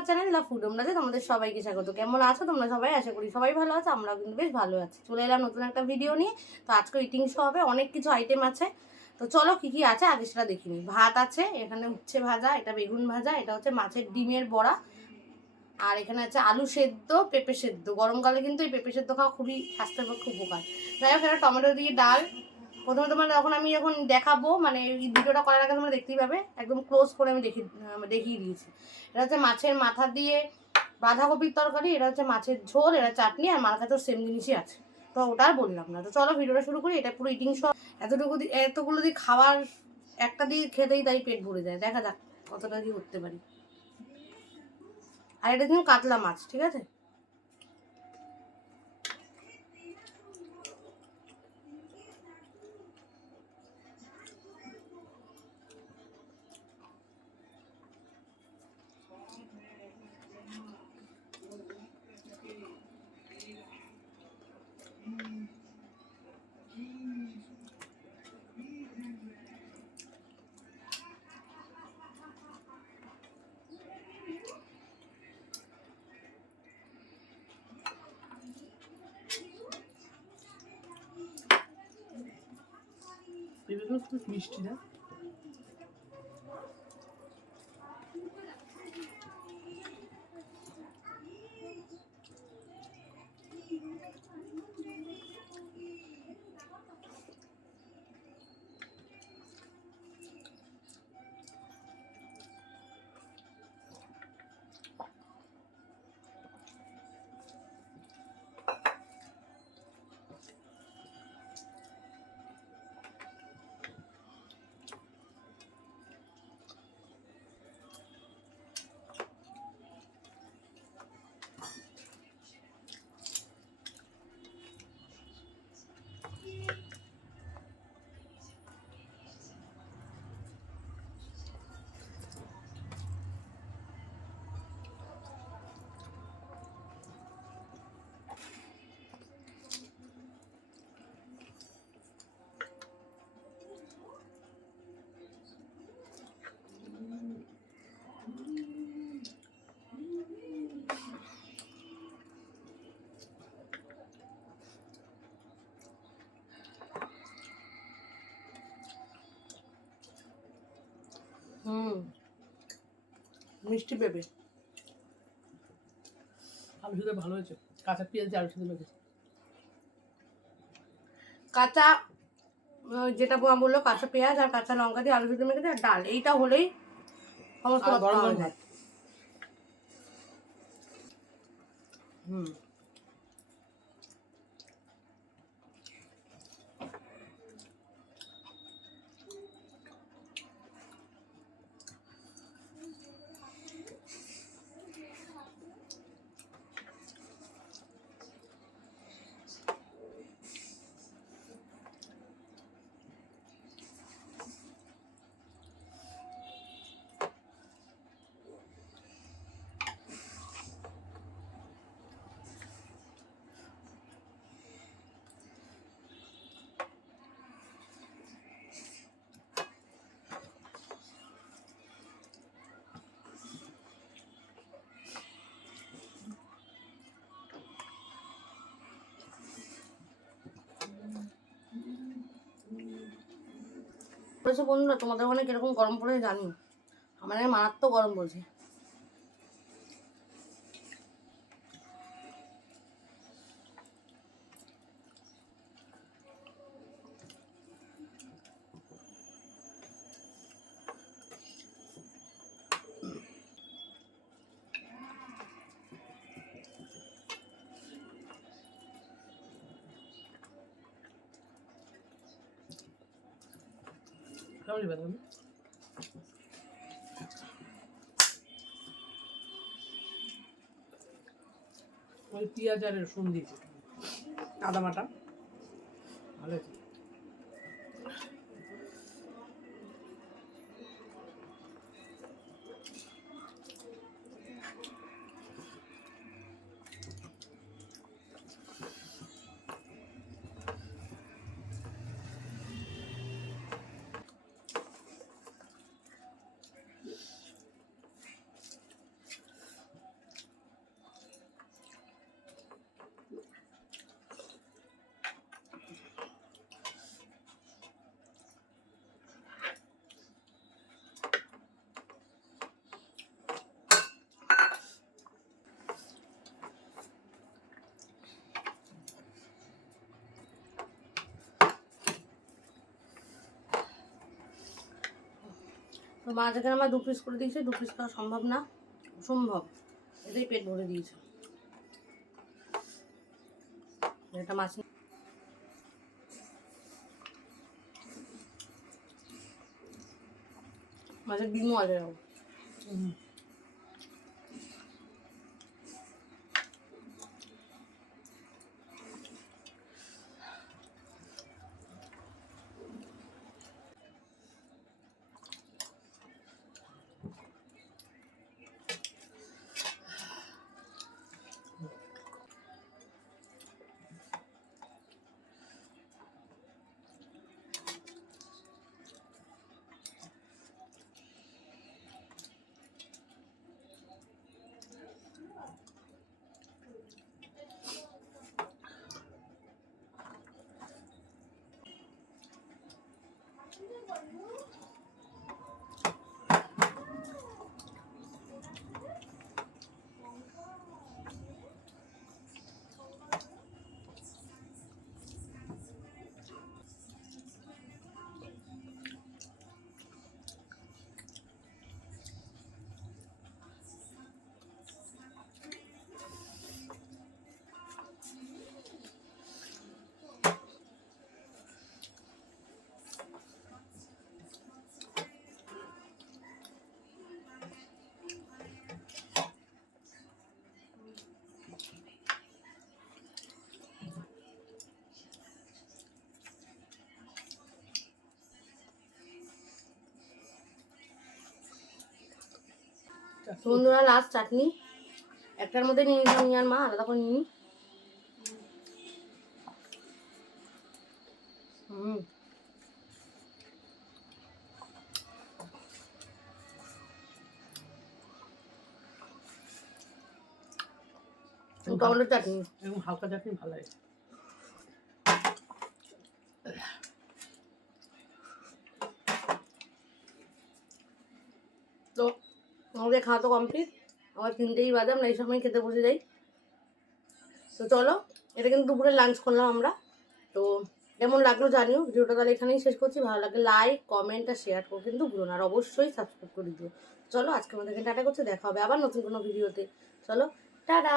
Our channel the food হোমরাজে তোমাদের সবাইকে স্বাগত। কেমন আছো তোমরা সবাই? আশা করি সবাই ভালো আছে, আমরাও কিন্তু বেশ ভালো আছি। চলে এলাম নতুন একটা ভিডিও নিয়ে। তো আজকে ইটিং শো হবে, অনেক কিছু আইটেম আছে। তো চলো কী কী আছে আগে সেটা দেখিনি। ভাত আছে, এখানে উচ্ছে ভাজা, এটা বেগুন ভাজা, এটা হচ্ছে মাছের ডিমের বড়া, আর এখানে আছে আলু সেদ্ধ, পেঁপে সেদ্ধ। গরমকালে কিন্তু এই পেঁপে সেদ্ধ খাওয়া খুবই স্বাস্থ্যের পক্ষে উপকার। যাই হোক, এটা টমেটো দিয়ে ডাল। প্রথমে তোমার যখন দেখাবো, মানে এই ভিডিওটা করার আগে তোমরা দেখতেই পাবে, একদম ক্লোজ করে আমি দেখিয়ে দিয়েছি। এটা হচ্ছে মাছের মাথা দিয়ে বাঁধাকপির তরকারি, এটা হচ্ছে মাছের ঝোল, এটা চাটনি, আর মার কাছেও সেম জিনিসই আছে। তো ওটা আর বললাম না। তো চলো ভিডিওটা শুরু করি। এটা পুরো ইটিং শো। এতগুলো দিয়ে খাবার একটা দিয়ে খেতেই তাই পেট ভরে যায়। দেখা যাক কতটা দিয়ে করতে পারি। আর এটা কিন্তু কাতলা মাছ, ঠিক আছে? খুব মিষ্টি না? মিষ্টি পেঁপে। আলু সাথে ভালো হয়েছে। কাঁচা পেঁয়াজ দিয়ে আলু সাথে মেখেছে। কাঁচা যেটা বললো, কাঁচা পেঁয়াজ আর কাঁচা লঙ্কা দিয়ে আলু সেদ্ধ মেখেছে, আর ডাল। এইটা হলেই সমস্ত আর ভাত গরম খাওয়া গরম যায়। ভাত। হুম। বলেছে বন্ধুরা, তোমাদের ওখানে কিরকম গরম পড়েছে জানি, আমার এখানে মারাত্মক গরম পড়ছে। কেমন হবে তুমি? ওই পেঁয়াজ আর রসুন দিয়েছি, আদা বাটা। ভালো হয়েছে। তো মাছ এখানে আমার 2 পিস করে দিয়েছে, 2 পিস খাওয়া সম্ভব না, অসম্ভব, এটাই পেট ভরে দিয়েছে। এটা মাছ মাছের ডিমও আছে। তো বন্ধুরা লাস্ট চাটনি একটার মধ্যে নিয়ে নিলাম, নিয়ে আর মা আলাদা করে নিই। টমেটো চাটনি এবং হালকা চাটনি ভালো লাগে। তো আমাদের খাওয়া তো কমপ্লিট, আমার 3টেই বাজে, আমরা এই সময় খেতে বসে যাই। তো চলো, এটা কিন্তু দুপুরে লাঞ্চ করলাম আমরা। তো কেমন লাগলো জানিও, ভিডিওটা তাহলে এখানেই শেষ করছি। ভালো লাগলে লাইক, কমেন্ট আর শেয়ার করে কিন্তু ভুলো না, আর অবশ্যই সাবস্ক্রাইব করে দিও। চলো আজকে আমাদের টাটা করছে, দেখা হবে আবার নতুন কোনো ভিডিওতে। চলো টাটা।